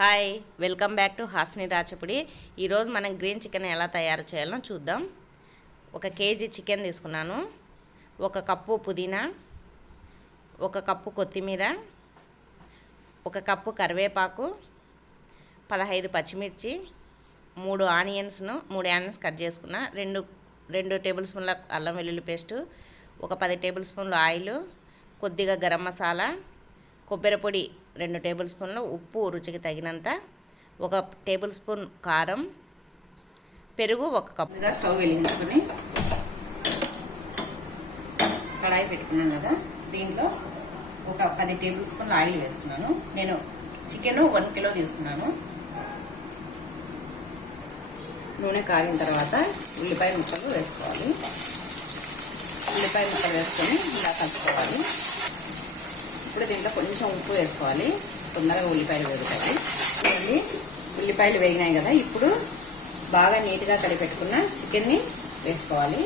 Hi, welcome back to Hasni Rachapudi. ఈరోజు మనం green chicken ఎలా తయారు చేయాలో చూద్దాం. 1 కేజీ చికెన్ తీసుకున్నాను, 1 కప్పు పుదీనా, 1 కప్పు కొత్తిమీర, 1 కప్పు కరివేపాకు, 15 పచ్చిమిర్చి, 3 ఆనియన్స్ కట్ చేసుకున్న, 2 టేబుల్ స్పూన్ల అల్లం వెల్లుల్లి పేస్టు, 10 టేబుల్ స్పూన్ల ఆయిల్, కొద్దిగా గరం మసాలా, కొబ్బరి పొడి 2 టేబుల్ స్పూన్లు, ఉప్పు రుచికి తగినంత, 1 టేబుల్ స్పూన్ కారం, పెరుగు 1 కప్పు. స్టవ్ వెలిగించుకొని కడాయి పెట్టుకున్నాను కదా, దీంట్లో 10 టేబుల్ స్పూన్ల ఆయిల్ వేస్తున్నాను. నేను చికెన్ 1 కిలో తీసుకున్నాను. నూనె కాగిన తర్వాత ఉల్లిపాయ ముక్కలు వేసుకోవాలి. ఉల్లిపాయ ముక్కలు వేసుకొని ఇలా కలుపుకోవాలి. ఇప్పుడు దీంట్లో కొంచెం ఉప్పు వేసుకోవాలి, తొందరగా ఉల్లిపాయలు వేగుతాయి. ఉల్లిపాయలు వేగినాయి కదా, ఇప్పుడు బాగా నీట్గా కలిపెట్టుకున్న చికెన్ని వేసుకోవాలి.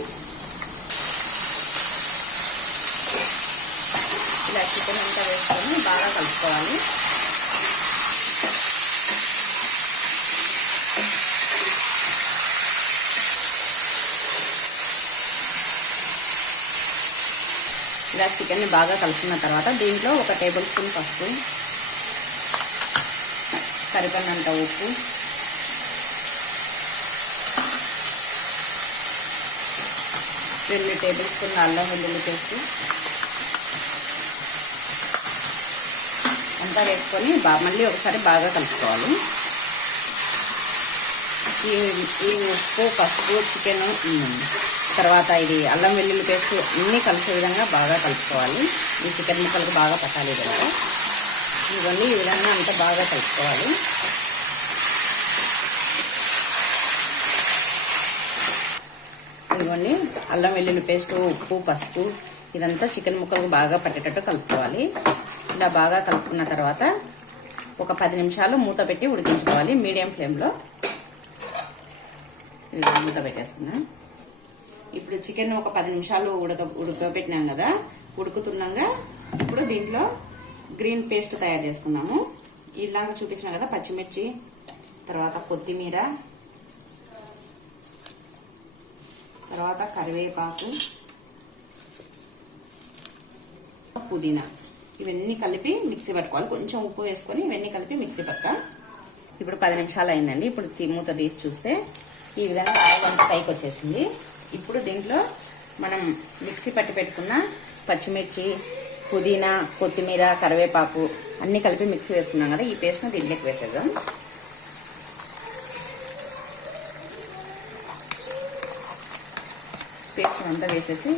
ఇలా చికెన్ అంతా వేసుకొని బాగా కలుపుకోవాలి. ఇలా చికెన్ని బాగా కలుపుకున్న తర్వాత దీంట్లో 1 టేబుల్ స్పూన్ పసుపు, సరిపడినంత ఉప్పు, 2 టేబుల్ స్పూన్ల అల్లం వెల్లుల్లి పేస్ట్ అంతా వేసుకొని మళ్ళీ ఒకసారి బాగా కలుపుకోవాలి. ఈ ఉప్పు, పసుపు, చికెన్ తర్వాత ఇది అల్లం వెల్లుల్లి పేస్ట్ అన్నీ కలిసే విధంగా బాగా కలుపుకోవాలి. ఈ చికెన్ ముక్కలకు బాగా పట్టాలి కదా, ఇవన్నీ ఈ విధంగా అంతా బాగా కలుపుకోవాలి. ఇదిగోండి అల్లం వెల్లుల్లి పేస్ట్, ఉప్పు, పసుపు ఇదంతా చికెన్ ముక్కలకు బాగా పట్టేటట్టు కలుపుకోవాలి. ఇలా బాగా కలుపుకున్న తర్వాత ఒక 10 నిమిషాలు మూత పెట్టి ఉడికించుకోవాలి మీడియం ఫ్లేమ్లో. ఇది మూత పెట్టేస్తున్నా. ఇప్పుడు చికెన్ ఒక 10 నిమిషాలు ఉడకబెట్టినాం కదా, ఉడుకుతున్నాగా ఇప్పుడు దీంట్లో గ్రీన్ పేస్ట్ తయారు చేసుకున్నాము. ఇలాగా చూపించినా కదా, పచ్చిమిర్చి, తర్వాత కొత్తిమీర, తర్వాత కరివేపాకు, పుదీనా ఇవన్నీ కలిపి మిక్సీ పట్టుకోవాలి. కొంచెం ఉప్పు వేసుకొని ఇవన్నీ కలిపి మిక్సీ పక్క. ఇప్పుడు 10 నిమిషాలు అయిందండి. ఇప్పుడు మూత తీసి చూస్తే ఈ విధంగా ఆయిల్ అంతా పైకి వచ్చేసింది. ఇప్పుడు దీంట్లో మనం మిక్సీ పట్టి పెట్టుకున్న పచ్చిమిర్చి, పుదీనా, కొత్తిమీర, కరివేపాకు అన్నీ కలిపి మిక్సీ వేసుకున్నాం కదా, ఈ పేస్ట్ను దీంట్లోకి వేసేద్దాం. పేస్ట్ అంతా వేసేసి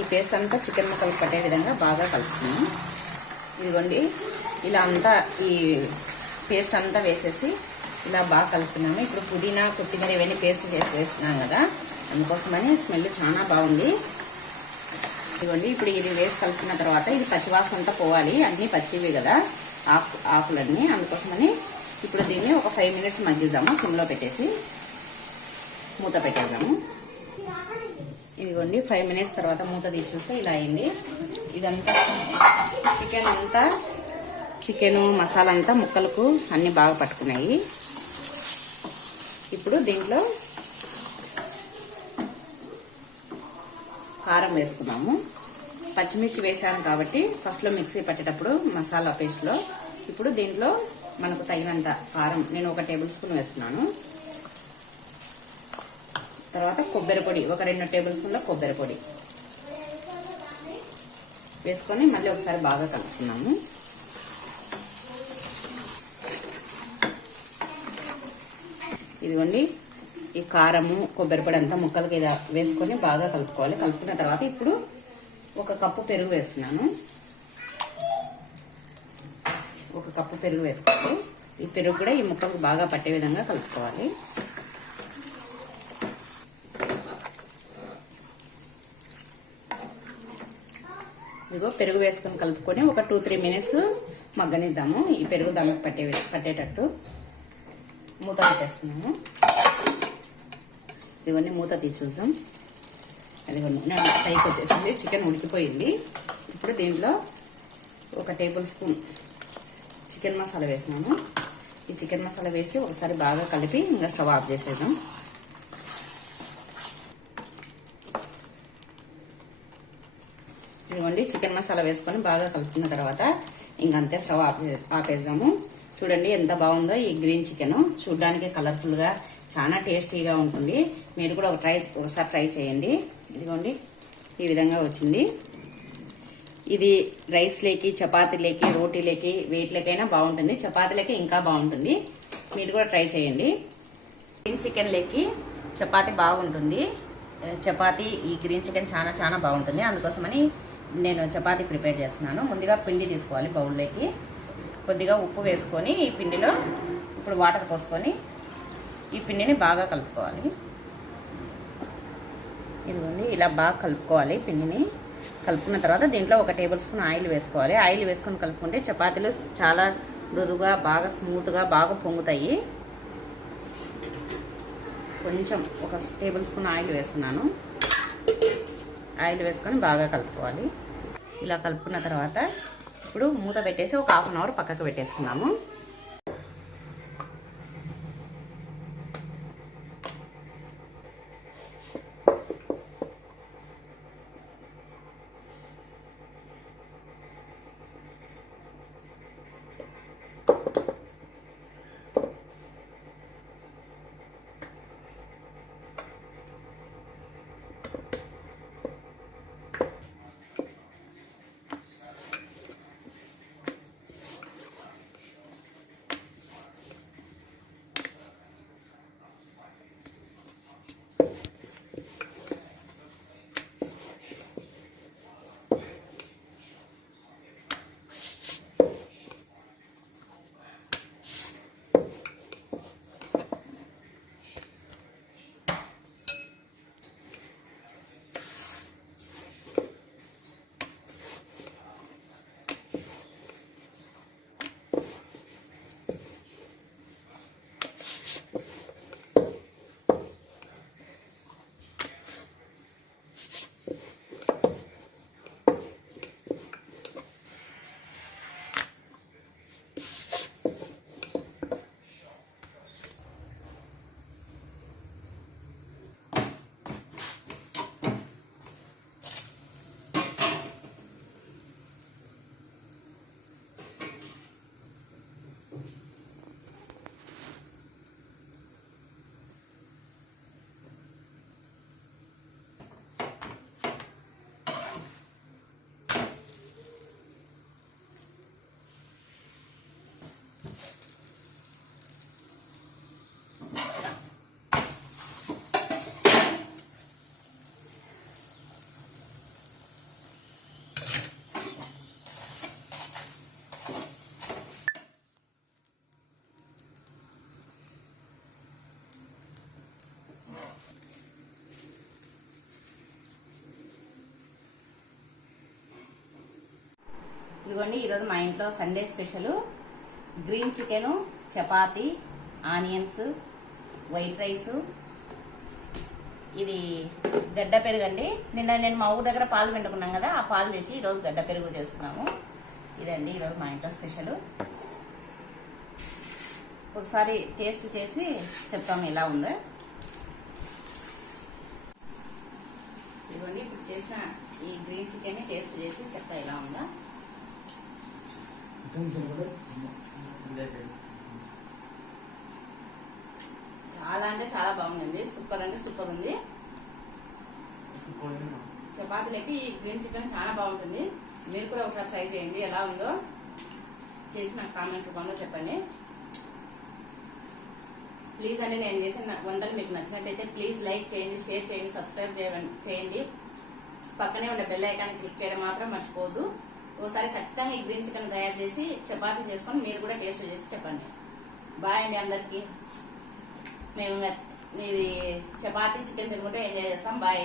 ఈ పేస్ట్ అంతా చికెన్ ముక్కలు పట్టే విధంగా బాగా కలుపుతున్నాం. ఇదిగోండి ఇలా అంతా ఈ పేస్ట్ అంతా వేసేసి ఇలా బాగా కలుపుతున్నాము. ఇప్పుడు పుదీనా, కొత్తిమీర ఇవన్నీ పేస్ట్ చేసి వేస్తున్నాం కదా, అందుకోసమని స్మెల్ చాలా బాగుంది. ఇదిగోండి ఇప్పుడు ఇది వేసి కలుపుకున్న తర్వాత ఇది పచ్చివాసన అంతా పోవాలి, అన్నీ పచ్చివి కదా ఆకులన్నీ, అందుకోసమని ఇప్పుడు దీన్ని ఒక 5 మినిట్స్ మగ్గిద్దాము. సిమ్లో పెట్టేసి మూత పెట్టేద్దాము. ఇదిగోండి 5 మినిట్స్ తర్వాత మూత తీసి చూస్తే ఇలా అయింది. ఇదంతా చికెను మసాలా అంతా ముక్కలకు అన్నీ బాగా పట్టుకున్నాయి. ఇప్పుడు దీంట్లో కారం వేసుకున్నాము. పచ్చిమిర్చి వేసాము కాబట్టి ఫస్ట్లో మిక్సీ పట్టేటప్పుడు మసాలా పేస్ట్లో. ఇప్పుడు దీంట్లో మనకు తగినంత కారం నేను 1 టేబుల్ స్పూన్ వేస్తున్నాను. తర్వాత కొబ్బరి పొడి 2 టేబుల్ స్పూన్ల కొబ్బరి పొడి వేసుకొని మళ్ళీ ఒకసారి బాగా కలుపుకున్నాము. ఇదిగోండి ఈ కారము, కొబ్బరి పొడి అంతా ముక్కలకి ఇలా వేసుకొని బాగా కలుపుకోవాలి. కలుపుకున్న తర్వాత ఇప్పుడు 1 కప్పు పెరుగు వేస్తున్నాను. 1 కప్పు పెరుగు వేసుకోవాలి. ఈ పెరుగు కూడా ఈ ముక్కలకు బాగా పట్టే విధంగా కలుపుకోవాలి. ఇదిగో పెరుగు వేసుకొని కలుపుకొని ఒక 2-3 మినిట్స్ మగ్గనిద్దాము. ఈ పెరుగు దానికి పట్టేటట్టు మూత పెట్టేస్తున్నాము. ఇదిగోండి మూత తీసి చూద్దాం. అదిగోండి పైకి వచ్చేసింది, చికెన్ ఉడికిపోయింది. ఇప్పుడు దీంట్లో 1 టేబుల్ స్పూన్ చికెన్ మసాలా వేసినాను. ఈ చికెన్ మసాలా వేసి ఒకసారి బాగా కలిపి ఇంకా స్టవ్ ఆఫ్ చేసేద్దాం. ఇదిగోండి చికెన్ మసాలా వేసుకొని బాగా కలుపుకున్న తర్వాత ఇంకంతే స్టవ్ ఆపేద్దాము. చూడండి ఎంత బాగుందో ఈ గ్రీన్ చికెన్, చూడడానికి కలర్ఫుల్గా చాలా టేస్టీగా ఉంటుంది. మీరు కూడా ఒకసారి ట్రై చేయండి. ఇదిగోండి ఈ విధంగా వచ్చింది. ఇది రైస్లోకి, చపాతీలోకి, రోటీలోకి, వేట్లకైనా బాగుంటుంది. చపాతీలకి ఇంకా బాగుంటుంది. మీరు కూడా ట్రై చేయండి. గ్రీన్ చికెన్లోకి చపాతీ బాగుంటుంది. చపాతీ ఈ గ్రీన్ చికెన్ చాలా చాలా బాగుంటుంది. అందుకోసమని నేను చపాతీ ప్రిపేర్ చేస్తున్నాను. ముందుగా పిండి తీసుకోవాలి. బౌల్లోకి కొద్దిగా ఉప్పు వేసుకొని ఈ పిండిలో ఇప్పుడు వాటర్ పోసుకొని ఈ పిండిని బాగా కలుపుకోవాలి. ఇదిగోండి ఇలా బాగా కలుపుకోవాలి. పిండిని కలుపుకున్న తర్వాత దీంట్లో 1 టేబుల్ స్పూన్ ఆయిల్ వేసుకోవాలి. ఆయిల్ వేసుకొని కలుపుకుంటే చపాతీలు చాలా మృదువుగా, బాగా స్మూత్గా, బాగా పొంగుతాయి. కొంచెం 1 టేబుల్ స్పూన్ ఆయిల్ వేస్తున్నాను. ఆయిల్ వేసుకొని బాగా కలుపుకోవాలి. ఇలా కలుపుకున్న తర్వాత ఇప్పుడు మూత పెట్టేసి ఒక హాఫ్ అన్ అవర్ పక్కకు పెట్టేసుకున్నాము. ఇదిగోండి ఈరోజు మా ఇంట్లో Sunday special green chicken, chapati, onions, white rice, ఇది గడ్డ పెరుగు అండి. నిన్న నేను మా ఊరి దగ్గర పాలు పిండుకున్నాం కదా, ఆ పాలు తెచ్చి ఈరోజు గడ్డ పెరుగు చేసుకున్నాము. ఇదండి ఈరోజు మా ఇంట్లో స్పెషల్. ఒకసారి టేస్ట్ చేసి చెప్తాము ఎలా ఉందో. ఇదిగోండి ఇప్పుడు చేసిన ఈ గ్రీన్ చికెన్ టేస్ట్ చేసి చెప్తా ఎలా ఉందా. చాలా అంటే చాలా బాగుందండి. సూపర్ అంటే సూపర్ ఉంది. చపాతీలకి ఈ గ్రీన్ చికెన్ చాలా బాగుంటుంది. మీరు కూడా ఒకసారి ట్రై చేయండి. ఎలా ఉందో చేసి నాకు కామెంట్ రూపంలో చెప్పండి. ప్లీజ్ అండి నేను చేసిన వంటలు మీకు నచ్చినట్టయితే ప్లీజ్ లైక్ చేయండి, షేర్ చేయండి, సబ్స్క్రైబ్ చేయండి. పక్కనే ఉన్న బెల్ ఐకాన్ క్లిక్ చేయడం మాత్రం మర్చిపోవద్దు. ఒకసారి ఖచ్చితంగా ఈ గ్రీన్ చికెన్ తయారు చేసి చపాతీ చేసుకొని మీరు కూడా టేస్ట్ చేసి చెప్పండి. బాయ్ అండి అందరికీ. మేము ఇది చపాతీ చికెన్ తినుకుంటే ఎంజాయ్ చేస్తాం. బాయ్.